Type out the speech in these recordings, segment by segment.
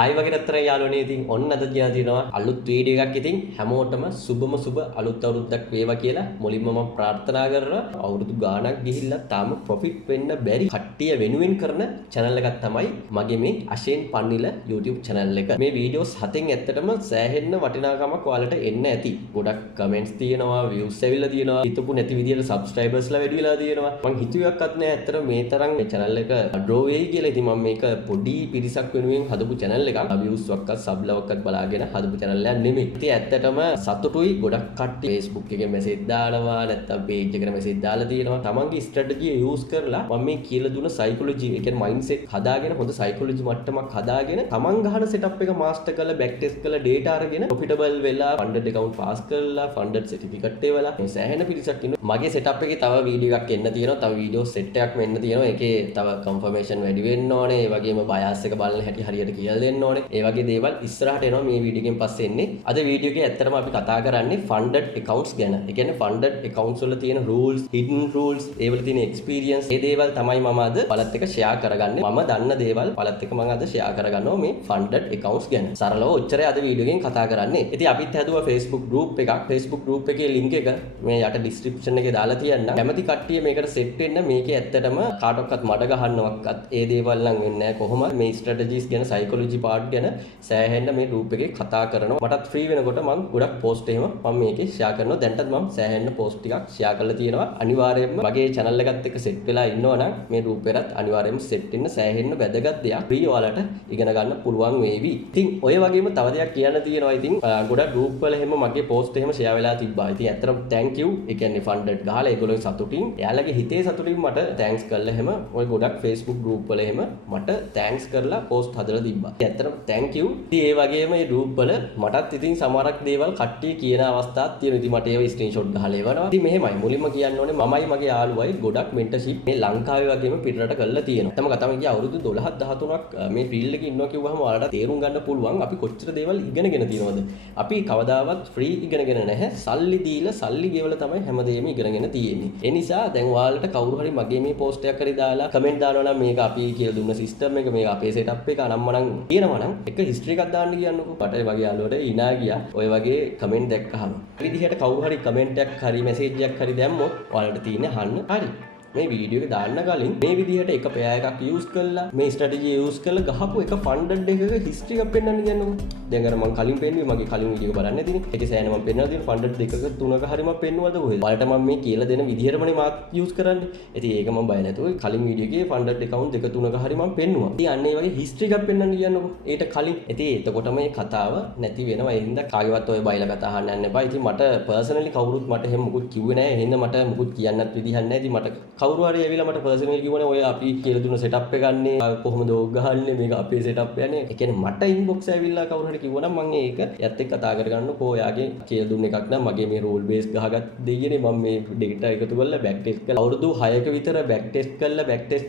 ආයි වගේ නතර යාළුවනේ ඉතින් ඔන්න අද කියලා තියෙනවා අලුත් වීඩියෝ එකක්. ඉතින් හැමෝටම සුබම සුබ අලුත් අවුරුද්දක් වේවා කියලා මුලින්ම මම ප්‍රාර්ථනා කරනවා. අවුරුදු ගාණක් ගිහිල්ලා තාම ප්‍රොෆිට් වෙන්න බැරි කට්ටිය වෙනුවෙන් කරන channel එකක් තමයි මගේ මේ අශේන් පන්නිල YouTube channel එක. මේ වීඩියෝස් හතෙන් ඇත්තටම සෑහෙන්න වටිනාකමක් ඔයාලට එන්න ඇති. ගොඩක් comments තියෙනවා, views ඇවිල්ලා තියෙනවා. හිතපු නැති විදියට subscribersලා වැඩි වෙලා තියෙනවා. මං හිතුවක්වත් නෑ ඇත්තට මේ තරම් මේ channel එක grow වෙයි කියලා. ඉතින් මම මේක පොඩි පිරිසක් වෙනුවෙන් හදපු channel එකක්. views වක්වත් sub ලවක්වත් බලාගෙන හදපු channel එකක් නෙමෙයි. ඉතින් ඇත්තටම සතුටුයි. ගොඩක් කට්ටිය Facebook එකේ message දානවා, නැත්නම් page එකට message දාලා තියෙනවා. තමන්ගේ strategy use කරලා මම මේ කියලා දුන්න psychology, ඒ කියන්නේ mindset හදාගෙන හොඳ psychology මට්ටමක් හදාගෙන තමන් ගහන setup එක master කරලා back test කරලා data අරගෙන profitable වෙලා funded account pass කරලා funded certificate ඒවලා මේ සෑහෙන පිරිසක් ඉන්නවා. මගේ setup එකේ තව වීඩියෝ එකක් එන්න තියෙනවා. තව වීඩියෝ set එකක් මෙන්න තියෙනවා. ඒකේ තව confirmation වැඩි වෙන්න ඕනේ. ඒ වගේම bias එක බලන හැටි හරියට කියලා දෙන්න ඕනේ. ඒ වගේ දේවල් ඉස්සරහට එනවා මේ වීඩියෝ එකෙන් පස්සේ එන්නේ. අද වීඩියෝ එකේ ඇත්තටම අපි කතා කරන්නේ funded accounts ගැන. ඒ කියන්නේ funded accounts වල තියෙන rules, hidden rules, ඒ වල තියෙන experience, ඒ දේවල් තමයි මම අද ඔයාලත් එක්ක share කරගන්නේ. මම දන්න දේවල් ඔයාලත් එක්ක මම අද share කරගන්නවා මේ funded accounts ගැන. සරලව ඔච්චරයි අද වීඩියෝ එකෙන් කතා කරන්නේ. ඉතින් අපිත් හැදුවා Facebook group එකක්. Facebook group එකේ link එක මේ යට description එකේ දාලා තියන්නම්. කැමති කට්ටිය මේකට set වෙන්න. මේකේ ඇත්තටම කාටවත් මඩ ගහන්නවක්වත් ඒ දේවල් නම් වෙන්නේ නැහැ. කොහොමද මේ strategies ගැන, psychology part ගැන සෑහෙන්න මේ group එකේ කතා කරනවා. මටත් free වෙනකොට මම ගොඩක් post එහෙම මම මේකේ share කරනවා. දැන්ටත් මම සෑහෙන්න post ටිකක් share කරලා තියෙනවා. අනිවාර්යයෙන්ම මගේ channel එකත් එක්ක set වෙලා ඉන්නවා නම් මේ group එකත් අනිවාර්යයෙන්ම set වෙන්න සෑහෙන්න වැදගත් දෙයක්. free ඔයාලට ඉගෙන ගන්න පුළුවන් වේවි. ඉතින් ඔය වගේම තව දෙයක් කියන්න තියෙනවා. ඉතින් ගොඩක් group වල එහෙම මගේ post එහෙම share වෙලා තිබ්බා. ඉතින් ඇත්තටම thank you. ඒ කියන්නේ funded ගහලා ඒගොල්ලෝ සතුටින් එයාලගේ හිතේ සතුටින් මට thanks කරලා එහෙම ඔය ගොඩක් Facebook group වල එහෙම මට thanks කරලා post හදලා තිබ්බා. ඇත්තටම thank you. ඉතින් ඒ වගේම මේ group වල මටත් ඉතින් සමහරක් දේවල් කට්ටිය කියන අවස්ථාත් තියෙනවා. ඉතින් මට ඒව screenshot ගහලා එවනවා. ඉතින් මෙහෙමයි මුලින්ම කියන්න ඕනේ මමයි මගේ යාළුවයි ගොඩක් mentorship මේ ලංකාවේ වගේම පිටරට කරලා තියෙනවා. තම කතාව කිය අවුරුදු 12 13ක් මේ field එකේ ඉන්නවා කිව්වහම ඔයාලට තේරුම් ගන්න පුළුවන් අපි කොච්චර දේවල් ඉගෙනගෙන තියෙනවද. අපි කවදාවත් free ඉගෙනගෙන නැහැ. සල්ලි දීලා සල්ලි ගෙවලා තමයි හැමදේම ඉගෙනගෙන තියෙන්නේ. ඒ නිසා දැන් ඔයාලට කවුරු හරි මගේ මේ post එකක් හරි දාලා comment දානවා නම් මේක අපි කියලා දුන්න system එක, මේක අපේ setup එක අනම්මනම් කියනවා නම් එක history එකක් දාන්න කියන්නකෝ. මට වගේ යාළුවට ඉනා ගියා. ඔය වගේ comment දැක්කහම. මේ විදිහට කවුරු හරි comment එකක් හරි message එකක් හරි දැම්මොත් ඔයාලට තියෙන්නේ අහන්න හරි. මේ වීඩියෝ එක දාන්න කලින් මේ විදිහට එක පෙයා එකක් යූස් කරලා මේ ස්ට්‍රැටජි යූස් කරලා ගහපු එක ෆන්ඩඩ් එකක හිස්ටරි එකක් පෙන්වන්න කියන්නකො. දැන් අර මම කලින් පෙන්නුවේ මගේ කලින් වීඩියෝ එක බලන්න ඇතිනේ. ඒකේ සෑහෙන මම පෙන්වලා තියෙන ෆන්ඩඩ් දෙකක තුනක හරි මම පෙන්නුවද කොහෙද? ඔයාලට මම මේ කියලා දෙන විදිහටමනේ මාත් යූස් කරන්නේ. ඉතින් ඒක මම බය නැතුව කලින් වීඩියෝ එකේ ෆන්ඩඩ් account දෙක තුනක හරි මම පෙන්නුවා. ඉතින් අන්න ඒ වගේ හිස්ටරි එකක් පෙන්වන්න කියන්නකො. ඒකට කලින්. ඉතින් එතකොට මේ කතාව නැති වෙනවා. ඒ හින්දා කාගේවත් ඔය බයිලා කතා අහන්න යන්න එපා. ඉතින් මට පර්සනලි කවුරුත් මට එහෙම මුකුත් කිව්වේ නැහැ. එහෙනම් මට මුකුත් කියන්නත් විදිහක් නැහැ. ඉතින් මට කවුරු හරි ඇවිල්ලා මට පර්සනලි කිව්වනේ ඔය අපි කියලා දුන්න setup එක ගන්නේ කොහොමද ඕක ගහන්නේ මේක අපේ setup යන්නේ. ඒ කියන්නේ මට inbox ඇවිල්ලා කවුරු හරි කිව්වනම් මම ඒක යත් එක්ක කතා කරගන්න කොයාගේ කියලා දුන්න එකක් නම් මගේ මේ role base ගහගත් දෙයියනේ මම මේ data එකතු කරලා back test කරලා අවුරුදු 6ක විතර back test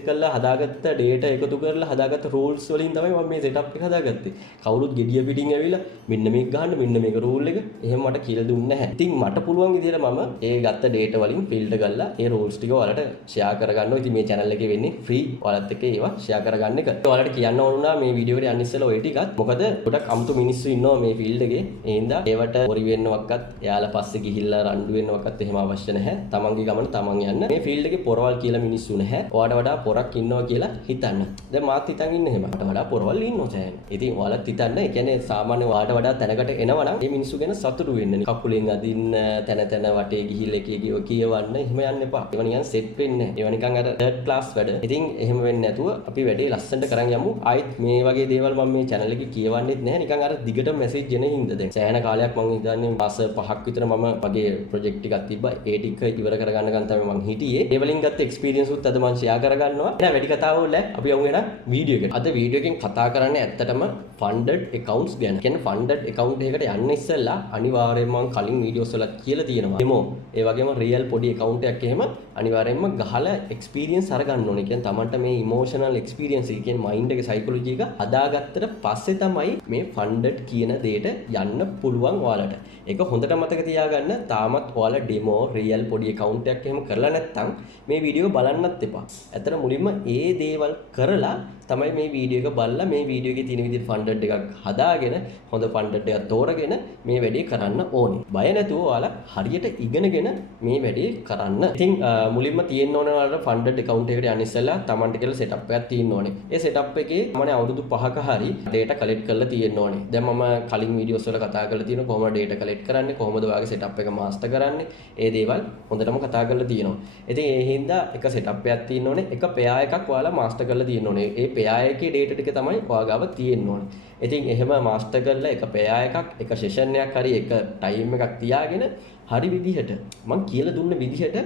කරලා හදාගත්ත data එකතු කරලා හදාගත්ත rules වලින් තමයි මම මේ setup එක හදාගත්තේ. කවුරුත් gediya පිටින් ඇවිල්ලා මෙන්න මේක ගහන්න මෙන්න මේක rule එක එහෙම මට කියලා දුන්නේ නැහැ. ඉතින් මට පුළුවන් විදිහට මම ඒ ගත්ත data වලින් filter කරලා ඒ rules ටික ඔයාලට share කරගන්නවා. ඉතින් මේ channel එකේ වෙන්නේ free ඔයාලත් එක්ක ඒවා share කරගන්න එක. ඔයාලට කියන්න ඕන වුණා මේ වීඩියෝ එකට යන්න ඉස්සෙල්ලා ඔය ටිකත්. මොකද ගොඩක් අමුතු මිනිස්සු ඉන්නවා මේ field එකේ. ඒ හින්දා ඒවට පොරි වෙන්නවක්වත් එයාලා පස්සේ ගිහිල්ලා රණ්ඩු වෙන්නවක්වත් එහෙම අවශ්‍ය නැහැ. තමන්ගේ ගමන තමන් යන්න. මේ field එකේ පොරවල් කියලා මිනිස්සු නැහැ. ඔයාට වඩා පොරක් ඉන්නවා කියලා හිතන්න. දැන් මාත් හිතන් ඉන්නේ එහෙම. මට වඩා පොරවල් ඉන්නවා සෑහෙන. ඉතින් ඔයාලත් හිතන්න. ඒ කියන්නේ සාමාන්‍ය ඔයාට වඩා තැනකට එනවා නම් මේ මිනිස්සු ගැන සතුටු වෙන්න. කකුලෙන් අදින්න තැන තැන වටේ ගිහිල්ලා කියවන්න එහෙම යන්න එපා. ඒවා නිකන් සෙට් වෙන්නේ නැහැ. ඒවා නිකන් අර third class වැඩ. ඉතින් එහෙම වෙන්නේ නැතුව අපි වැඩේ ලස්සනට කරන් යමු. ආයිත් මේ වගේ දේවල් මම මේ channel එකේ කියවන්නෙත් නැහැ. නිකන් අර දිගට message එන හින්දා දැන් සෑහෙන කාලයක් මම හිතන්නේ මාස 5ක් විතර මම වගේ project ටිකක් තිබ්බා. ඒ ටික ඉවර කරගන්නකන් තමයි මම හිටියේ. ඒ වලින් ගත්ත experience උත් අද මම share කරගන්නවා. එහෙනම් වැඩි කතාව වල අපි යමු එන වීඩියෝ එකට. අද වීඩියෝ එකෙන් කතා කරන්නේ ඇත්තටම funded accounts ගැන. කියන්නේ funded account එකකට යන්න ඉස්සෙල්ලා අනිවාර්යයෙන්ම මම කලින් වීඩියෝස් වල කියලා තියෙනවා. demo ඒ වගේම real පොඩි account එකක් එහෙම අනිවාර්යයෙන්ම ගහලා experience අරගන්න ඕනේ. කියන්නේ තමන්ට මේ emotional experience එක කියන්නේ mind එක psychology එක හදාගත්තට පස්සේ තමයි මේ funded කියන දෙයට යන්න පුළුවන් ඔයාලට. ඒක හොඳට මතක තියාගන්න. තාමත් ඔයාලා demo real පොඩි account එකක් එහෙම කරලා නැත්නම් මේ වීඩියෝ බලන්නත් එපා. ඇත්තට මුලින්ම ඒ දේවල් කරලා තමයි මේ වීඩියෝ එක බලලා මේ වීඩියෝ එකේ තියෙන විදිහට ෆන්ඩඩ් එකක් හදාගෙන හොඳ ෆන්ඩඩ් එකක් තෝරගෙන මේ වැඩේ කරන්න ඕනේ. බය නැතුව ඔයාලා හරියට ඉගෙනගෙන මේ වැඩේ කරන්න. ඉතින් මුලින්ම තියෙන්න ඕන ඔයාලට ෆන්ඩඩ් account එකට යන්න ඉස්සෙල්ලා Tamanට කියලා setup එකක් තියෙන්න ඕනේ. ඒ setup එකේ මම අවුරුදු 5ක හරි data collect කරලා තියෙන්න ඕනේ. දැන් මම කලින් videos වල කතා කරලා තියෙනවා කොහොමද data collect කරන්නේ, කොහොමද ඔයාගේ setup එක master කරන්නේ. ඒ දේවල් හොඳටම කතා කරලා තියෙනවා. ඉතින් ඒ හින්දා එක setup එකක් තියෙන්න ඕනේ. එක pair එකක් ඔයාලා master කරලා තියෙන්න ඕනේ. ඒ pair එකේ data ටික තමයි ඔයාගාව තියෙන්න ඕනේ. ඉතින් එහෙම master කරලා එක pair එකක් එක session එකක් හරි එක time එකක් තියාගෙන හරි විදිහට මම කියලා දුන්න විදිහට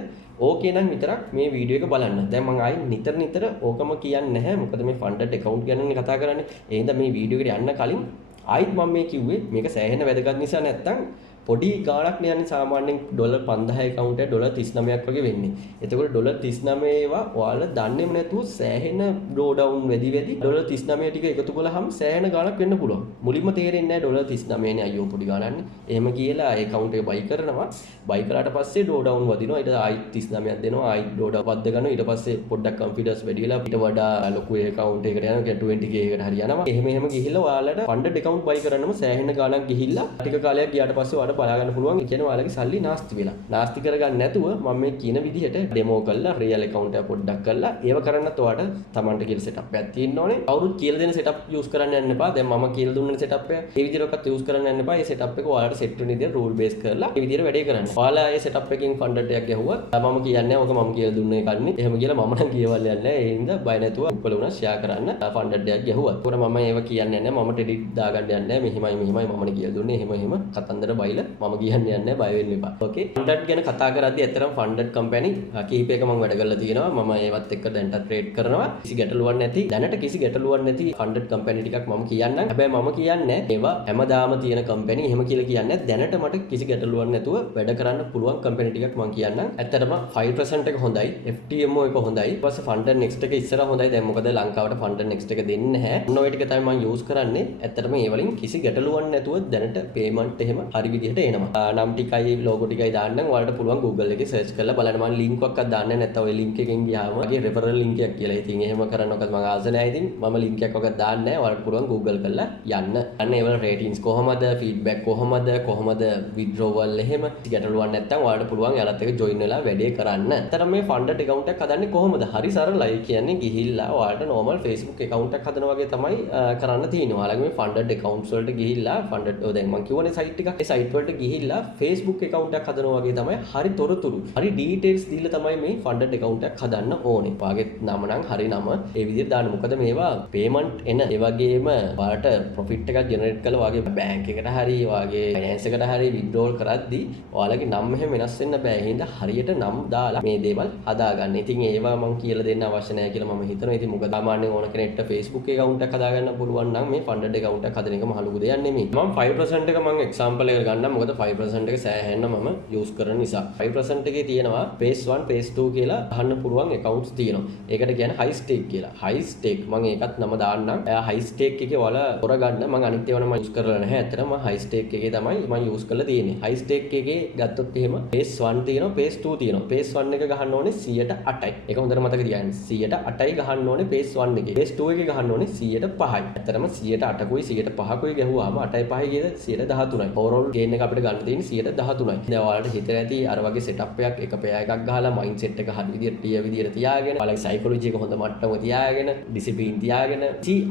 ඕකේ නම් විතරක් මේ වීඩියෝ එක බලන්න. දැන් මම ආයි නිතර ඕකම කියන්නේ නැහැ. මොකද මේ funded account ගැනනේ කතා කරන්නේ. ඒ හින්දා මේ වීඩියෝ එකට යන්න කලින් ආයිත් මම මේ කිව්වේ මේක සෑහෙන වැදගත් නිසා නැත්තම් පොඩි ගාණක් නේ සාමාන්‍යයෙන් $50 account එක $39ක් වගේ වෙන්නේ. එතකොට $39 ඒවා ඔයාලා දන්නේම නැතුව සෑහෙන ඩ්‍රෝ ඩවුන් වෙදි $39 ටික එකතු කළාම සෑහෙන ගාණක් වෙන්න පුළුවන්. මුලින්ම තේරෙන්නේ නැහැ $39 නේ අයියෝ පොඩි ගාණක්නේ. එහෙම කියලා ඒ account එක buy කරනවා. buy කරාට පස්සේ ඩ්‍රෝ ඩවුන් වදිනවා. ඊට ආයිත් 39ක් දෙනවා. ආයිත් ඩ්‍රෝ ඩවුන් වද්ද ගන්නවා. ඊට පස්සේ පොඩ්ඩක් confidence වැඩි වෙලා ඊට වඩා ලොකු account එකකට යනවා. 20k එකට හරි යනවා. එහෙම ගිහිල්ලා ඔයාලට funded account buy කරන්නම සෑහෙන ගාණක් ගිහිල්ලා ටික කාලයක් ගියාට පස්සේ ඔයාලට බලා ගන්න පුළුවන්. ඔයාලගේ සල්ලි නාස්ති වෙලා. නාස්ති කරගන්න නැතුව මම මේ කියන විදිහට ඩෙමෝ කරලා රියල් account එක පොඩ්ඩක් කරලා ඒව කරන්නත් ඔයාලට Tamanට කියලා setup එකක් තියෙන්න ඕනේ. කවුරුත් කියලා දෙන setup use කරන්න යන්න එපා. දැන් මම කියලා දුන්න setup එක ඒ විදිහටවත් use කරන්න යන්න එපා. මේ setup එක ඔයාලට set වෙන විදිහට rule base කරලා ඒ විදිහට වැඩේ කරන්න. ඔයාලා මේ setup එකකින් funded එකක් ගැහුවත් මම කියන්නේ ඔක මම කියලා දුන්නේ කන්නේ. එහෙම කියලා මම නම් කියවල් යන්නේ නැහැ. ඒ හින්දා බය නැතුව උපල උනා share කරන්න funded එකක් ගැහුවත්. ඒකට මම ඒව කියන්නේ නැහැ. මම edit දාගන්න යන්නේ නැහැ. මෙහිමයි මමනේ කියලා දුන්නේ. එහෙම කතන්දර බයිලා මම කියන්නේ නැහැ. බය වෙන්න එපා. ඕකේ. funded ගැන කතා කරද්දී ඇත්තටම funded company කීපයක මම වැඩ කරලා තියෙනවා. මම ඒවත් එක්ක දැන්ට ට්‍රේඩ් කරනවා. කිසි ගැටලුවක් නැති දැනට කිසි ගැටලුවක් නැති funded company ටිකක් මම කියන්නම්. හැබැයි මම කියන්නේ ඒවා හැමදාම තියෙන company එහෙම කියලා කියන්නේ දැනට මට කිසි ගැටලුවක් නැතුව වැඩ කරන්න පුළුවන් company ටිකක් මම කියන්නම්. ඇත්තටම 5% එක හොඳයි. FTMO එක හොඳයි. ඊට පස්සේ funded next එක ඉස්සරහ හොඳයි. දැන් මොකද ලංකාවට funded next එක දෙන්නේ නැහැ. ඔන්න ඔය ටික තමයි මම use කරන්නේ. ඇත්තටම ඒ වලින් කිසි ගැටලුවක් නැතුව දැනට payment එහෙම හරි විදිහට එනවා. නම් ටිකයි logo ටිකයි දාන්නම්. ඔයාලට පුළුවන් Google එකේ search කරලා බලන්න. මම link එකක්වත් දාන්නේ නැත්නම් ඔය link එකෙන් ගියාම මගේ referral link එකක් කියලා. ඉතින් එහෙම කරන්න ඔකත් මම ආස නැහැ. ඉතින් මම link එකක් ඔකත් දාන්නේ නැහැ. ඔයාලට පුළුවන් Google කරලා යන්න. අන්න ඒ වල ratings කොහමද, feedback කොහමද withdrawal එහෙම ගැටලුවක් නැත්නම් ඔයාලට පුළුවන් යාලත් එක්ක join වෙලා වැඩේ කරන්න. අතන මේ funded account එකක් හදන්නේ කොහොමද? හරි සරලයි. කියන්නේ ගිහිල්ලා ඔයාලට normal Facebook account එකක් හදනවා වගේ තමයි කරන්න තියෙන්නේ. ඔයාලගේ මේ funded accounts වලට ගිහිල්ලා funded දැන් මම කියවනේ site එකක්. ඒ site වලට ගිහිල්ලා Facebook account එකක් හදනවා වගේ තමයි හරි තොරතුරු හරි details දීලා තමයි මේ funded account එකක් හදන්න ඕනේ. ඔයාගේ නම නම් හරි නම ඒ විදිහට දාන්න. මොකද මේවා payment එන ඒ වගේම ඔයාලට profit එකක් generate කළා ඔයාගේ bank එකට හරි ඔයාගේ finance එකට හරි withdrawal කරද්දී ඔයාලගේ නම එහෙම වෙනස් වෙන්න බෑ. ඒ හින්දා හරියට නම් දාලා මේ දේවල් හදාගන්න. ඉතින් ඒවා මම කියලා දෙන්න අවශ්‍ය නැහැ කියලා මම හිතනවා. ඉතින් මොකද සාමාන්‍යයෙන් ඕන කෙනෙක්ට Facebook account එකක් හදාගන්න පුළුවන් නම් මේ funded account එකක් හදන එක මහ ලොකු දෙයක් නෙමෙයි. මම 5% එක මම example එක ගන්නම්. මොකද 5% එක සෑහෙන්න මම use කරන නිසා 5% එකේ තියෙනවා phase 1 phase 2 කියලා අහන්න පුළුවන් accounts තියෙනවා. ඒකට කියන්නේ high stake කියලා. high stake මම ඒකත් නම දාන්නම්. high stake එකේ ඔයාලා හොරගන්න මම අනිත් ඒවා නම් use කරලා නැහැ. ඇත්තටම high stake එකේ තමයි මම use කරලා තියෙන්නේ. high stake එකේ ගත්තොත් එහෙම phase 1 තියෙනවා phase 2 තියෙනවා. phase 1 එක ගහන්න ඕනේ 108යි. ඒක හොඳට මතක තියාගන්න. 108යි ගහන්න ඕනේ phase 1 එකේ. phase 2 එකේ ගහන්න ඕනේ 105යි. ඇත්තටම 108කුයි 105කුයි ගැහුවාම 8යි 5යි කියන 113යි. overall gain එක අපිට ගන්න තියෙන්නේ 113යි. දැන් ඔයාලට හිතේ නැති අර වගේ setup එකක් එක pair එකක් ගහලා mindset එක හරි විදියට ටිය විදියට තියාගෙන ඔයාලගේ psychology එක හොඳ මට්ටමක තියාගෙන discipline තියාගෙන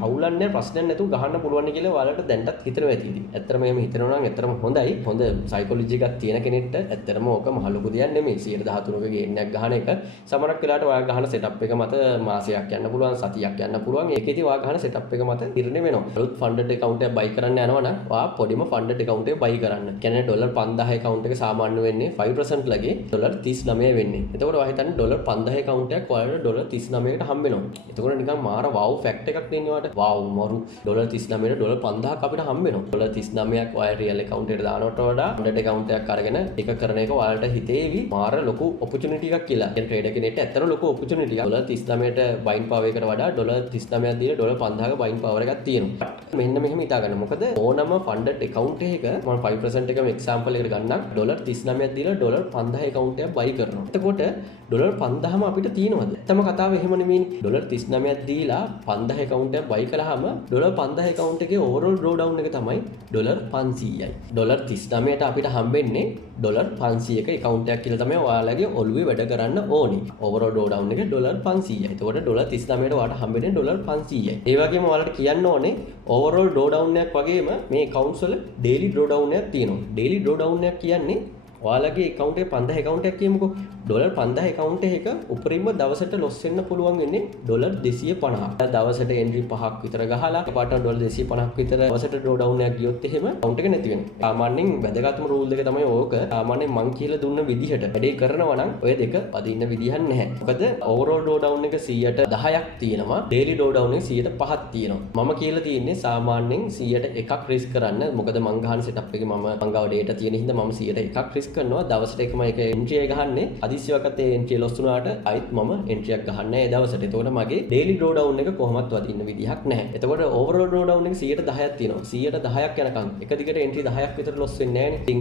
අවුලන්නේ ප්‍රශ්නයක් නැතුව ගහන්න පුළුවන් කියලා ඔයාලට දැන්ටත් හිතනවා ඇති ඉතින්. ඇත්තටම එහෙම හිතනවා නම් ඇත්තටම හොඳයි. හොඳ psychology එකක් තියෙන කෙනෙක්ට ඇත්තටම ඕක මහ ලොකු දෙයක් නෙමෙයි. 113ක gain එකක් ගහන එක සමහරක් වෙලාවට ඔයා ගහන setup එක මත මාසයක් යන්න පුළුවන්, සතියක් යන්න පුළුවන්. ඒකෙදි ඔයා ගහන setup එක මත නිර්ණය වෙනවා. අලුත් funded account එකක් buy කරන්න යනවා නම් ඔයා පොඩිම funded account එක buy කරන්න. කියන්නේ $5000 account එක සාමාන්‍ය වෙන්නේ 5% ලගේ $39 වෙන්නේ. එතකොට ඔයා හිතන්නේ $5000 account එකක් ඔයාලට $39කට හම්බ වෙනවා. එතකොට නිකන් මාර wow fact එකක් දෙන්නේ ඔයාලට. wow මරු $39ට $5000ක් අපිට හම්බ වෙනවා. $39ක් ඔයා real account එකට දානවට වඩා funded account එකක් අරගෙන ඒක කරන එක ඔයාලට හිතේවි මාර ලොකු opportunity එකක් කියලා. කියන්නේ trader කෙනෙක්ට ඇත්තට ලොකු opportunity එකක්. $39ට buying power එකට වඩා $39ක් දීලා $5000ක buying power එකක් තියෙනවා. මෙන්න මෙහෙම හිතා ගන්න. මොකද ඕනම funded account එකක මම 5% රිසල්ට් එකම එක්සැම්පල් එකකට ගන්නම්. ඩොලර් 39ක් දීලා ඩොලර් 5000 account එකක් buy කරනවා. එතකොට ඩොලර් 5000ම අපිට තියෙනවද? ඇත්තම කතාව එහෙම නෙමෙයිනේ. ඩොලර් 39ක් දීලා 5000 account එකක් buy කළාම ඩොලර් 5000 account එකේ overall drawdown එක තමයි ඩොලර් 500යි. ඩොලර් 39ට අපිට හම්බෙන්නේ ඩොලර් 500ක account එකක් කියලා තමයි ඔයාලගේ ඔළුවේ වැඩ කරන්න ඕනේ. overall drawdown එක ඩොලර් 500යි. එතකොට ඩොලර් 39ට ඔයාලට හම්බෙන්නේ ඩොලර් 500යි. ඒ වගේම ඔයාලට කියන්න ඕනේ overall drawdown එකක් වගේම මේ accounts වල daily drawdown එකක් තියෙනවා. daily drawdown එකක් කියන්නේ ඔයාලගේ account එකේ 5000 account එකක් කියමුකෝ. ඩොලර් 5000 account එකක උපරිම දවසට loss වෙන්න පුළුවන් වෙන්නේ ඩොලර් 250. දවසට entry 5ක් විතර ගහලා එකපාරට ඩොලර් 250ක් විතර දවසට drawdown එකක් ගියොත් එහෙම account එක නැති වෙනවා. සාමාන්‍යයෙන් වැදගත්ම rule එක තමයි ඕක. සාමාන්‍යයෙන් මං කියලා දුන්න විදිහට වැඩේ කරනවා නම් ඔය දෙක වදින්න විදිහක් නැහැ. මොකද overall drawdown එක 110ක් තියෙනවා. daily drawdown එක 105ක් තියෙනවා. මම කියලා තියෙන්නේ සාමාන්‍යයෙන් 101ක් risk කරන්න. මොකද මං ගහන setup එකේ මම ගාව data තියෙන හින්දා මම 101ක් risk කරනවා. දවසට එකම එක entry එක ගහන්නේ. අදිසියවකට ඒ entry loss වුණාට ආයිත් මම entry එකක් ගහන්නේ ඒ දවසට. එතකොට මගේ daily drawdown එක කොහොමවත් වදින්න විදිහක් නැහැ. එතකොට overall drawdown එක 110ක් තියෙනවා. 110ක් යනකම් එක දිගට entry 10ක් විතර loss වෙන්නේ නැහැ නේ. ඉතින්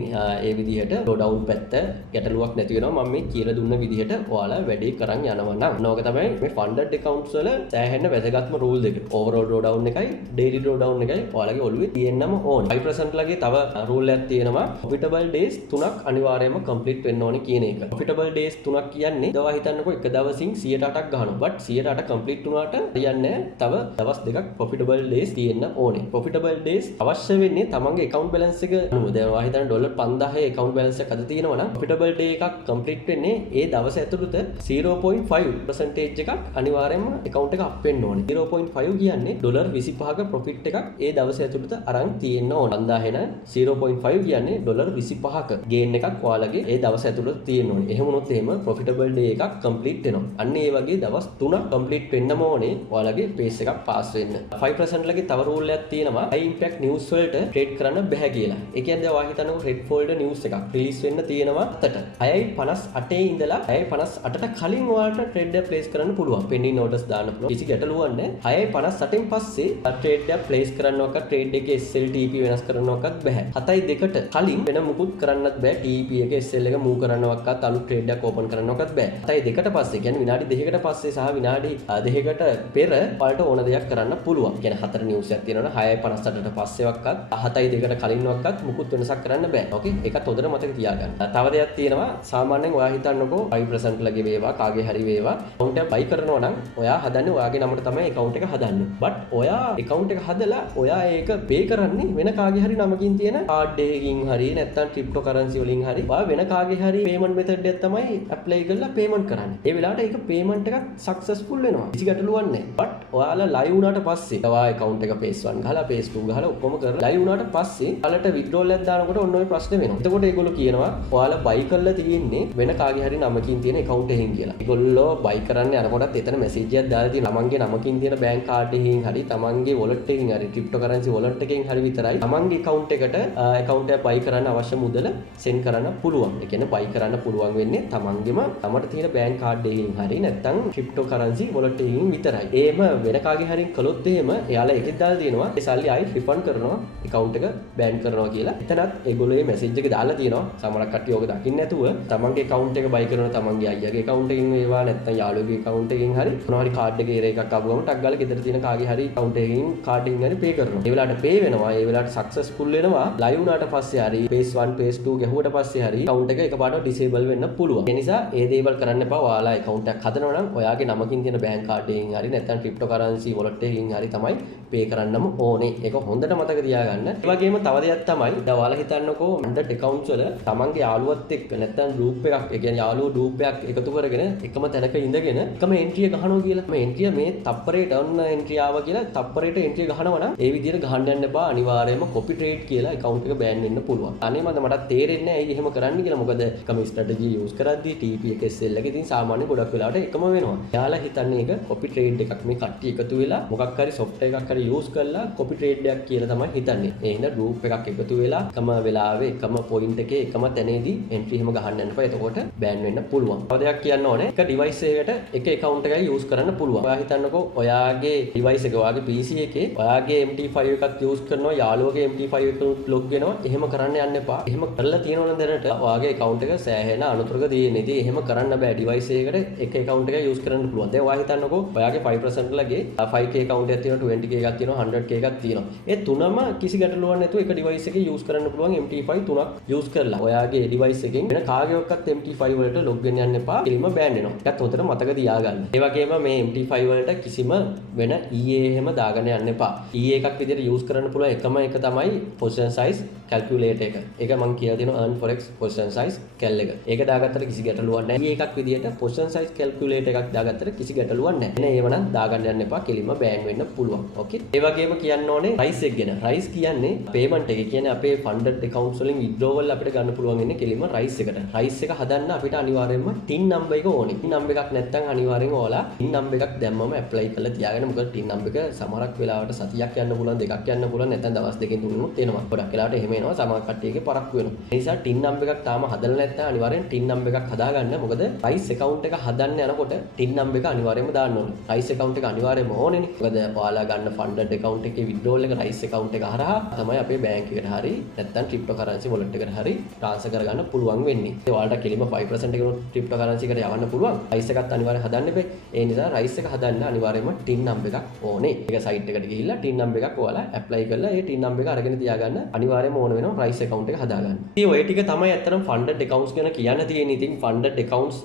ඒ විදිහට drawdown පැත්ත ගැටලුවක් නැති වෙනවා. මම මේ කියලා දුන්න විදිහට ඔයාලා වැඩේ කරන් යනවා නම්. නෝක තමයි මේ funded accounts වල සෑහෙන වැදගත්ම rule දෙක. overall drawdown එකයි daily drawdown එකයි ඔයාලගේ ඔළුවේ තියෙන්නම ඕනේ. 5% ලගේ තව rule එකක් තියෙනවා. profitable days 3ක් අනිවාර්යයෙන්ම complete වෙන්න ඕනේ කියන එක. profitable days 3ක් කියන්නේ දවස් හිතන්නකෝ එක දවසින් 108ක් ගහනවා. but 108 complete වුණාට හරියන්නේ තව දවස් දෙකක් profitable days තියෙන්න ඕනේ. profitable days අවශ්‍ය වෙන්නේ තමන්ගේ account balance එක අනුව. දැන් ඔයා හිතන්න ඩොලර් 5000 account balance එකක් අද තියෙනවා නම් profitable day එකක් complete වෙන්නේ ඒ දවස් ඇතුළත 0.5% එකක් අනිවාර්යයෙන්ම account එක up වෙන්න ඕනේ. 0.5 කියන්නේ ඩොලර් 25ක profit එකක් ඒ දවස් ඇතුළත අරන් තියෙන්න ඕන. 5000 නම් 0.5 කියන්නේ ඩොලර් 25ක gain එකක් ඔයාලගේ ඒ දවස් ඇතුළත තියෙන්න ඕනේ. එහෙම වුණොත් එහෙම profitable day එකක් complete වෙනවා. අන්න ඒ වගේ දවස් 3ක් complete වෙන්නම ඕනේ ඔයාලගේ pace එකක් pass වෙන්න. 5% ලගේ තව rule එකක් තියෙනවා. high impact news වලට trade කරන්න බෑ කියලා. ඒ කියන්නේ ඔයා හිතන්නකෝ red folder news එකක් release වෙන්න තියෙනවා 7ට. 6:58 ඉඳලා 6:58ට කලින් ඔයාලට trade එක place කරන්න පුළුවන්. pending orders දාන්න පුළුවන්. කිසි ගැටලුවක් නැහැ. 6:58න් පස්සේ trade එක place කරන්නවක්වත් trade එකේ SLTP වෙනස් කරන්නවක්වත් බෑ. 7:02ට කලින් වෙන මුකුත් කරන්නත් බෑ. TP එක SL එක move කරන්නවක්වත් අලුත් trade එකක් open කරන්නවක්වත් බෑ. 7:02ට පස්සේ කියන්නේ විනාඩි 2කට පස්සේ සහ විනාඩි 2කට පෙර ඔයාලට ඕන දෙයක් කරන්න පුළුවන්. කියන්නේ 4 news එකක් තියෙනවනේ 6:58ට පස්සේවක්වත් 7:02ට කලින්වක්වත් මුකුත් වෙනසක් කරන්න බෑ. ඕකේ ඒකත් හොඳට මතක තියාගන්න. තව දෙයක් තියෙනවා සාමාන්‍යයෙන් ඔයා හිතන්නකෝ 5% ලගේ වේවා කාගේ හරි වේවා account එක buy කරනවා නම් ඔයා හදන්නේ ඔයාගේ නමට තමයි account එක හදන්නේ. but ඔයා account එක හදලා ඔයා ඒක pay කරන්නේ වෙන කාගේ හරි නමකින් තියෙන card එකකින් හරි නැත්නම් cryptocurrency වලින් හරි ඔයා වෙන කාගේ හරි payment method එකක් තමයි apply කරලා payment කරන්නේ. ඒ වෙලාවට ඒක payment එකක් successful වෙනවා. කිසි ගැටලුවක් නැහැ. but ඔයාලා live වුණාට පස්සේ ඔයා account එක phase 1 ගහලා phase 2 ගහලා ඔක්කොම කරලා live වුණාට පස්සේ ඔයාලට withdrawal එකක් දානකොට ඔන්න ඔය ප්‍රශ්නේ වෙනවා. එතකොට ඒගොල්ලෝ කියනවා ඔයාලා buy කරලා තියෙන්නේ වෙන කාගේ හරි නමකින් තියෙන account එකකින් කියලා. ඒගොල්ලෝ buy කරන්න යනකොටත් එතන message එකක් දාලා තියෙනවා. තමන්ගේ නමකින් තියෙන bank card එකකින් හරි තමන්ගේ wallet එකකින් හරි cryptocurrency wallet එකකින් හරි විතරයි තමන්ගේ account එකට account එක buy කරන්න අවශ්‍ය මුදල send කරන්න පුළුවන්. ඒ කියන්නේ buy කරන්න පුළුවන් වෙන්නේ තමන්ගේම තමට තියෙන bank card එකකින් හරි නැත්නම් cryptocurrency wallet එකකින් විතරයි. ඒම වෙන කාගේ හරි කළොත් එහෙම එයාලා එකෙක් දාලා තියෙනවා ඒ සල්ලි ආයි refund කරනවා account එක ban කරනවා කියලා. එතනත් ඒගොල්ලෝ මේ message එක දාලා තියෙනවා. සමහරක් කට්ටිය ඕක දකින්න නැතුව තමන්ගේ account එක buy කරන තමන්ගේ අයියාගේ account එකකින් වේවා නැත්නම් යාළුවගේ account එකකින් හරි මොනවා හරි card එකේ එකක් ආවම ටක් ගාලා ගෙදර තියෙන කාගේ හරි account එකකින් card එකකින් හරි pay කරනවා. ඒ වෙලාවට pay වෙනවා. ඒ වෙලාවට successful වෙනවා. live වුණාට පස්සේ හරි phase 1 phase 2 ගැහුවට පස්සේ හරි account එක එකපාරට disable වෙන්න පුළුවන්. ඒ නිසා ඒ දේවල් කරන්න එපා. ඔයාලා account එකක් හදනවා නම් ඔයාගේ නමකින් තියෙන bank card එකකින් හරි නැත්නම් cryptocurrency wallet එකකින් හරි තමයි pay කරන්නම ඕනේ. ඒක හොඳට මතක තියාගන්න. ඒ වගේම තව දෙයක් තමයි දැන් ඔයාලා හිතන්නකෝ funded accounts වල තමන්ගේ යාළුවත් එක්ක නැත්නම් group එකක් ඒ කියන්නේ යාළුවෝ group එකක් එකතු කරගෙන එකම තැනක ඉඳගෙන එකම entry එක ගහනවා කියලා. මේ entry මේ තප්පරේට ඔන්න entry ආවා කියලා තප්පරේට entry ගහනවා නම් ඒ විදිහට ගහන්න යන්න එපා. අනිවාර්යයෙන්ම copy trade කියලා account එක ban වෙන්න පුළුවන්. අනේ මට තේරෙන්නේ නැහැ එහෙම කරන්න කියලා. මොකද එකම ස්ට්‍රැටජි යූස් කරද්දී TP එක SL එක ඉතින් සාමාන්‍ය ගොඩක් වෙලාවට එකම වෙනවා. එයාලා හිතන්නේ ඒක කොපි ට්‍රේඩ් එකක්. මේ කට්ටිය එකතු වෙලා මොකක් හරි software එකක් හරි යූස් කරලා කොපි ට්‍රේඩ් එකක් කියලා තමයි හිතන්නේ. ඒ හින්දා group එකක් එකතු වෙලා එකම වෙලාවේ එකම point එකේ එකම තැනේදී entry එහෙම ගහන්න යනකොට එතකොට ban වෙන්න පුළුවන්. තව දෙයක් කියන්න ඕනේ. එක device එකකට එක account එකයි යූස් කරන්න පුළුවන්. ඔයා හිතන්නකෝ ඔයාගේ device එක ඔයාගේ PC එකේ ඔයාගේ MT5 එකක් යූස් කරනවා යාළුවගේ MT5 එකකුත් log වෙනවා. එහෙම කරන්න යන්න එපා. එහෙම කරලා තියෙනවනේ දැනට ඔයාගේ account එක සෑහෙන අනුතරක දෙන්නේ. ඉතින් එහෙම කරන්න බෑ. device එකකට එක account එකක් යූස් කරන්න පුළුවන්. දැන් ඔයා හිතන්නකෝ ඔයාගේ 5% ලගේ 5k account එකක් තියෙනවා 20k එකක් තියෙනවා 100k එකක් තියෙනවා. ඒ තුනම කිසි ගැටලුවක් නැතුව එක device එකේ යූස් කරන්න පුළුවන් MT5 තුනක් යූස් කරලා. ඔයාගේ device එකෙන් වෙන කාගේවත් MT5 වලට log වෙන්න යන්න එපා. කෙලින්ම ban වෙනවා. ඒකත් හොඳට මතක තියාගන්න. ඒ වගේම මේ MT5 වලට කිසිම වෙන EA එහෙම දාගෙන යන්න එපා. EA එකක් විදිහට යූස් කරන්න පුළුවන් එකම එක තමයි position size calculator එක. ඒක මම කියලා දෙනවා earn forex position size cal එක. ඒක දාගත්තට කිසි ගැටලුවක් නැහැ. EA එකක් විදිහට position size calculator එකක් දාගත්තට කිසි ගැටලුවක් නැහැ. එනේ ඒව නම් දාගන්න යන්න එපා. කෙලින්ම ban වෙන්න පුළුවන්. ඕකේ. ඒ වගේම කියන්න ඕනේ RISE එක ගැන. RISE කියන්නේ payment එක. කියන්නේ අපේ funded accounts වලින් withdrawal අපිට ගන්න පුළුවන් ඉන්නේ කෙලින්ම RISE එකට. RISE එක හදන්න අපිට අනිවාර්යයෙන්ම TIN number එක ඕනේ. TIN number එකක් නැත්නම් අනිවාර්යෙන් ඔයාලා TIN number එකක් දැම්මම apply කරලා තියාගන්න. මොකද TIN number එක සමහරක් වෙලාවට සතියක් යන්න පුළුවන්, දෙකක් යන්න පුළුවන්, නැත්නම් දවස් දෙකකින් තුනකින් එනවා. ගොඩක් වෙලාවට එහෙම එනවා. සමහර කට්ටියගේ පරක්කු වෙනවා. ඒ නිසා TIN number එකක් තාම හදලා නැත්නම් අනිවාර්යෙන් TIN number එකක් හදාගන්න. මොකද RISE account එක හදන්න යනකොට TIN number එක අනිවාර්යයෙන්ම දාන්න ඕනේ. RISE account එක අනිවාර්යයෙන්ම ඕනේනේ. මොකද ඔයාලා ගන්න funded account එකේ withdrawal එක RISE account එක හරහා තමයි අපේ බැංක් එකට හරි නැත්නම් cryptocurrency wallet එකට හරි transfer කරගන්න පුළුවන් වෙන්නේ. ඒ ඔයාලට කෙලින්ම 5% එකේ cryptocurrency එකට යවන්න පුළුවන්. RISE එකත් අනිවාර්යෙන් හදන්න එපේ. ඒ නිසා RISE එක හදන්න අනිවාර්යයෙන්ම TIN number එකක් ඕනේ. ඒක site එකට ගිහිල්ලා TIN number එකක් ඔයාලා apply කරලා ඒ TIN number එක අරගෙන තියාගන්න අනිවාර්යයෙන්ම ඕන වෙනවා RISE account එක හදාගන්න. ඉතින් ඔය ටික තමයි ඇත්තටම funded accounts ගැන කියන්න තියෙන්නේ. ඉතින් funded accounts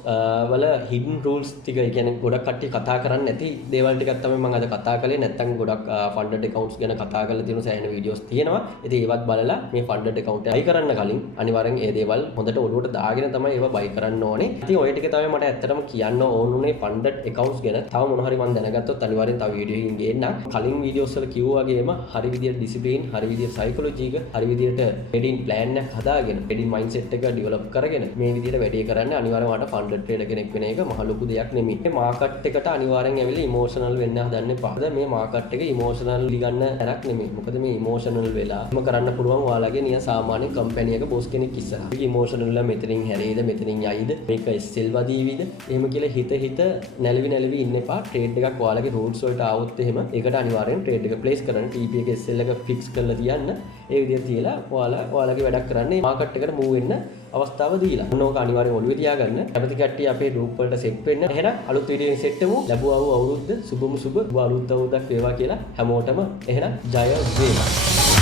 වල hidden rules ටික කියන්නේ ගොඩක් කට්ටිය කතා කරන්නේ නැති දේවල් ටිකක් තමයි මම අද කතා කළේ. නැත්නම් ගොඩක් funded accounts ගැන කතා කරලා තියෙන සෑහෙන වීඩියෝස් තියෙනවා. ඉතින් ඒවත් බලලා මේ funded account එක buy කරන්න කලින් අනිවාර්යෙන් ඒ දේවල් හොඳට ඔළුවට දාගෙන තමයි ඒවා buy කරන්න ඕනේ. ඉතින් ඔය ටික තමයි මට ඇත්තටම කියන්න ඕනුනේ funded accounts ගැන. තව මොන හරි මම දැනගත්තොත් අනිවාර්යෙන් තව වීඩියෝ එකකින් ගේන්නම්. කලින් වීඩියෝස් වල කිව්වා වගේම හරි විදියට discipline, හරි විදියට psychology එක, හරි විදියට trading plan එකක් හදාගෙන, trading mindset එක develop කරගෙන මේ විදියට වැඩේ කරන්න අනිවාර්යෙන් වාට funded trader කෙනෙක් වෙන එක මහ ලොකු දෙයක් නෙමෙයි. මේ market එකට අනිවාර්යෙන් ඇවිල්ලා emotional වෙන්න හදන්න එපා. මේ market එක emotional ගන්න තරක් නෙමෙයි. මොකද මේ emotional වෙලා එහෙම කරන්න පුළුවන් ඔයාලගේ නිය සාමාන්‍ය කම්පැනි එක බොස් කෙනෙක් ඉස්සරහා. ඒක emotional වෙලා මෙතනින් හැරෙයිද, මෙතනින් යයිද, මේක SL වදීවිද, එහෙම කියලා හිත නැලවි ඉන්න එපා. trade එකක් ඔයාලගේ rules වලට ආවොත් එහෙම ඒකට අනිවාර්යෙන් trade එක place කරන්න, TP එක SL එක fix කරලා තියන්න. ඒ විදිහට තියලා ඔයාලගේ වැඩක් කරන්නේ market එකට move වෙන්න අවස්ථාව දීලා. ඕනෝක අනිවාර්යෙන් ඔළුවේ තියාගන්න. කැමති කට්ටිය අපේ group වලට set වෙන්න. එහෙනම් අලුත් වීඩියෝ එකකින් set වෙමු. ලැබුවා වූ අවුරුද්ද සුබම සුබ අලුත් අවුරුද්දක් වේවා කියලා හැමෝටම එහෙනම් ජය වේවා.